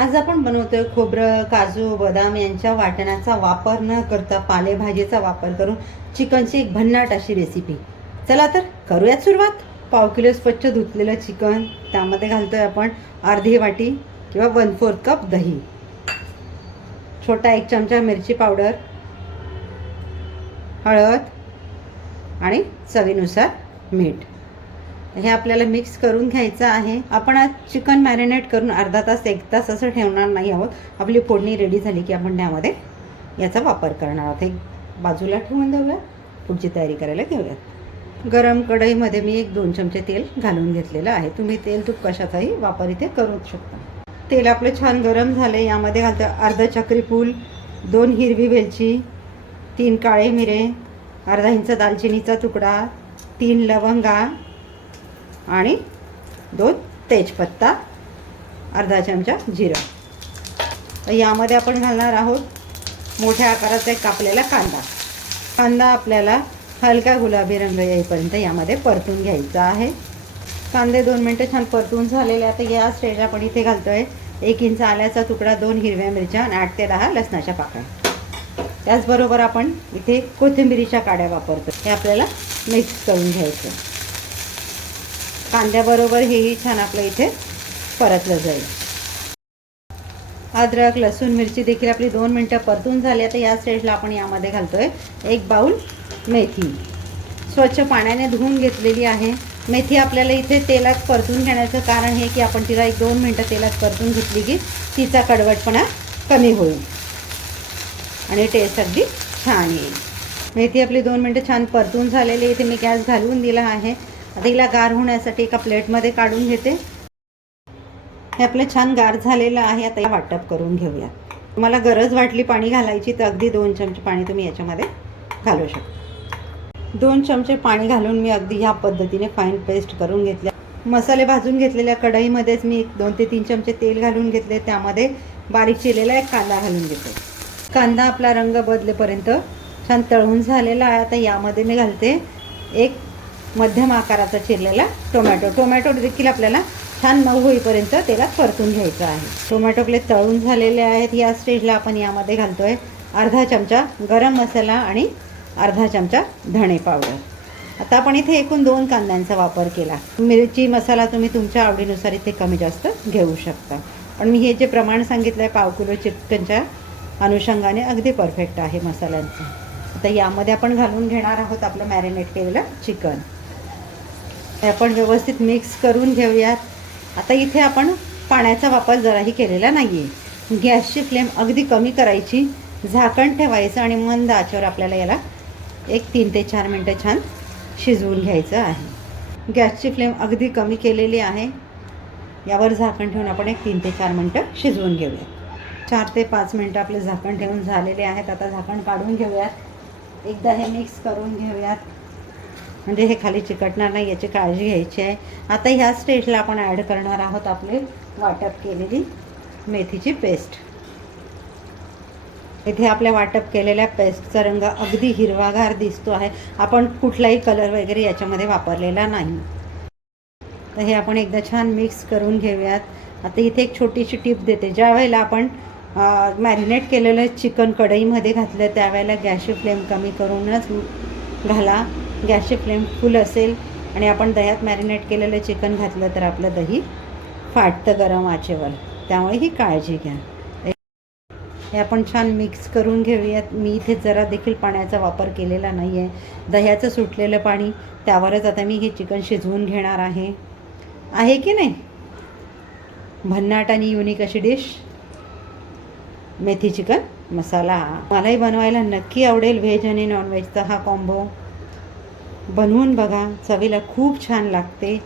आज आपण बनवतोय खोबरं, काजू, बदाम यांच्या वाटणाचा वापर न करता पालेभाजीचा वापर करून चिकनची एक भन्नाट अशी रेसिपी. चला तर करूयात सुरुवात. पाव किलो स्वच्छ धुतलेलं चिकन, त्यामध्ये घालतोय आपण अर्धी वाटी किंवा 1/4 कप दही, छोटा 1 चमचा मिरची पावडर, हळद आणि चवीनुसार मीठ. हे आपल्याला मिक्स करून घ्यायचं आहे. आपण आज चिकन मॅरिनेट करून अर्धा तास 1 तास असं ठेवणार नाही आहोत. आपली फोडणी रेडी झाली की आपण त्यामध्ये याचा वापर करणार आहोत. एक बाजूला ठेवून देऊया, पुढची तयारी करायला घेऊयात. गरम कढईमध्ये मी 1-2 चमचे तेल घालून घेतलेलं आहे. तुम्ही तेल तूप कशाचाही वापर इथे करू शकता. तेल आपलं छान गरम झाले. यामध्ये घालतो अर्धा चक्री फूल, 2 हिरवी वेलची, 3 काळे मिरे, अर्धा इंच दालचिनीचा तुकडा, 3 लवंगा आणि 2 तेजपत्ता, अर्धा चमचा जिरं. तर यामध्ये आपण घालणार आहोत मोठ्या आकाराचा एक कापलेला कांदा. कांदा आपल्याला हलका गुलाबी रंग येईपर्यंत यामध्ये परतून घ्यायचा आहे. कांदे 2 मिनटं छान परतून झालेले. आता या स्टेज आपण इथे घालतोय 1 इंच आल्याचा तुकडा, 2 हिरव्या मिरच्या आणि 8 ते 10 लसणाच्या पाकळ्या. त्याचबरोबर आपण इथे कोथिंबिरीच्या काड्या वापरतो. हे आपल्याला मिक्स करून घ्यायचं. कांद्याबरोबर हेही छान आपलं इथे परतलं जाईल. अद्रक, लसूण, मिरची देखील आपली 2 मिनटं परतून झाली. आता या स्टेजला आपण यामध्ये घालतोय 1 बाउल मेथी, स्वच्छ पाण्याने धुवून घेतलेली आहे. मेथी आपल्याला इथे तेलात परतून घेण्याचं कारण हे की आपण तिला 1-2 मिनटं तेलात परतून घेतली की तिचा कडवटपणा कमी होईल आणि टेस्ट अगदी छान येईल. मेथी आपली 2 मिनटं छान परतून झालेली. इथे मी गॅस घालून दिला आहे. आता हिला गार होण्यासाठी एका प्लेटमध्ये काढून घेते. हे आपलं छान गार झालेलं आहे. आता वाटप करून घेऊया. तुम्हाला गरज वाटली पाणी घालायची तर अगदी 2 चमचे पाणी तुम्ही याच्यामध्ये घालू शकता. 2 चमचे पाणी घालून मी अगदी ह्या पद्धतीने फाईन पेस्ट करून घेतल्या. मसाले भाजून घेतलेल्या कढईमध्येच मी 2 ते 3 चमचे तेल घालून घेतले. त्यामध्ये बारीक चिरलेला एक कांदा घालून घेते. कांदा आपला रंग बदलेपर्यंत छान तळून झालेला आहे. आता यामध्ये मी घालते एक मध्यम आकाराचा चिरलेला टोमॅटो देखील आपल्याला छान मऊ होईपर्यंत तेलात परतून घ्यायचं आहे. टोमॅटो आपले तळून झालेले आहेत. या स्टेजला आपण यामध्ये घालतोय अर्धा चमचा गरम मसाला आणि अर्धा चमचा धणे पावडर. आता आपण इथे एकूण 2 कांद्यांचा वापर केला. मिरची मसाला तुम्ही तुमच्या आवडीनुसार इथे कमी जास्त घेऊ शकता. पण मी हे जे प्रमाण सांगितलं आहे पाव किलो चिकनच्या अनुषंगाने अगदी परफेक्ट आहे मसाल्यांचं. आता यामध्ये आपण घालून घेणार आहोत आपलं मॅरिनेट केलेलं चिकन. हे आपण व्यवस्थित मिक्स करून घेऊयात. आता इथे आपण पाण्याचा वापर जराही केलेला नाही आहे. गॅसची फ्लेम अगदी कमी करायची, झाकण ठेवायचं आणि मंद आचेवर आपल्याला याला 3 ते 4 मिनटं छान शिजवून घ्यायचं आहे. गॅसची फ्लेम अगदी कमी केलेली आहे. यावर झाकण ठेवून आपण 3 ते 4 मिनटं शिजवून घेऊया. 4 ते 5 मिनटं आपले झाकण ठेवून झालेले आहेत. आता झाकण काढून घेऊयात. एकदा हे मिक्स करून घेऊयात, म्हणजे हे खाली चिकटणार नाही याची काळजी घ्यायची आहे. आता ह्या स्टेजला आपण ॲड करणार आहोत आपले वाटप केलेली मेथीची पेस्ट. इथे आपल्या वाटप केलेल्या पेस्टचा रंग अगदी हिरवागार दिसतो आहे. आपण कुठलाही कलर वगैरे याच्यामध्ये वापरलेला नाही. तर हे आपण एकदा छान मिक्स करून घेऊयात. आता इथे एक छोटीशी टिप देते. ज्या वेळेला आपण मॅरिनेट केलेलं चिकन कढईमध्ये घातलं त्यावेळेला गॅसची फ्लेम कमी करूनच घाला. गॅसची फ्लेम फुल असेल आणि आपण दह्यात मॅरिनेट केलेलं चिकन घातलं तर आपलं दही फाटतं गरम आचेवर, त्यामुळे ही काळजी घ्या. हे आपण छान मिक्स करून घेऊयात. मी इथे जरा देखील पाण्याचा वापर केलेला नाही आहे. दह्याचं सुटलेलं पाणी त्यावरच आता मी हे चिकन शिजवून घेणार आहे की नाही. भन्नाट आणि युनिक अशी डिश मेथी चिकन मसाला. मलाही बनवायला नक्की आवडेल. व्हेज आणि नॉनव्हेजचा हा कॉम्बो बनवून बघा, चवीला खूप छान लागते.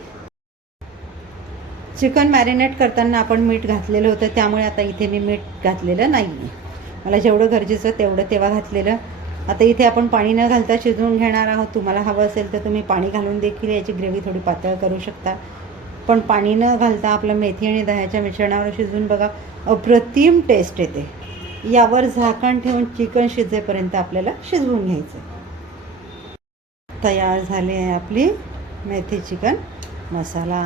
चिकन मॅरिनेट करताना आपण मीठ घातलेलं होतं, त्यामुळे आता इथे मी मीठ घातलेलं नाही आहे. मला जेवढं गरजेचं तेवढं तेव्हा घातलेलं. आता इथे आपण पाणी न घालता शिजवून घेणार आहोत. तुम्हाला हवं असेल तर तुम्ही पाणी घालून देखील याची ग्रेव्ही थोडी पातळ करू शकता. पण पाणी न घालता आपलं मेथी आणि दह्याच्या मिश्रणावर शिजवून बघा, अप्रतिम टेस्ट येते. यावर झाकण ठेवून चिकन शिजेपर्यंत आपल्याला शिजवून घ्यायचं. तयार झाली आहे आपली मेथी चिकन मसाला.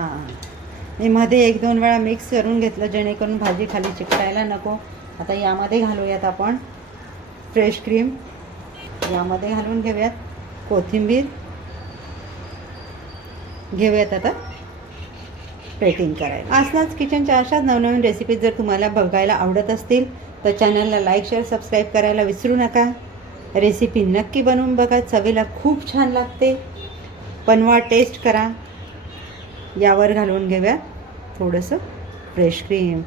मी मध्ये 1-2 वेळा मिक्स करून घेतलं जेणेकरून भाजी खाली चिकटायला नको. आता यामध्ये घालूयात आपण फ्रेश क्रीम. यामध्ये घालून घेऊयात कोथिंबीर. घेऊयात आता प्लेटिंग करायला. आसनाच किचनच्या अशाच नवनवीन रेसिपीज जर तुम्हाला बघायला आवडत असतील तर चॅनलला लाईक शेअर सबस्क्राईब करायला विसरू नका. रेसिपी नक्की बनवून बघा, चवीला खूप छान लागते. बनवा, टेस्ट करा. यावर घालून घेऊया थोडंसं फ्रेश क्रीम.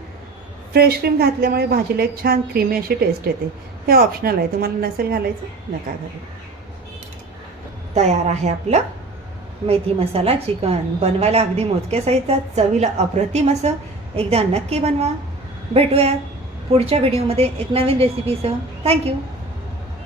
फ्रेश क्रीम घातल्यामुळे भाजीला एक छान क्रीमी अशी टेस्ट येते. हे ऑप्शनल आहे, तुम्हाला नसेल घालायचं नका घालू. तयार आहे आपलं मेथी मसाला चिकन. बनवायला अगदी मोजक्या साईजचा, चवीला अप्रतिम असं. एकदा नक्की बनवा. भेटूया पुढच्या व्हिडिओमध्ये एक नवीन रेसिपीसह. थँक्यू.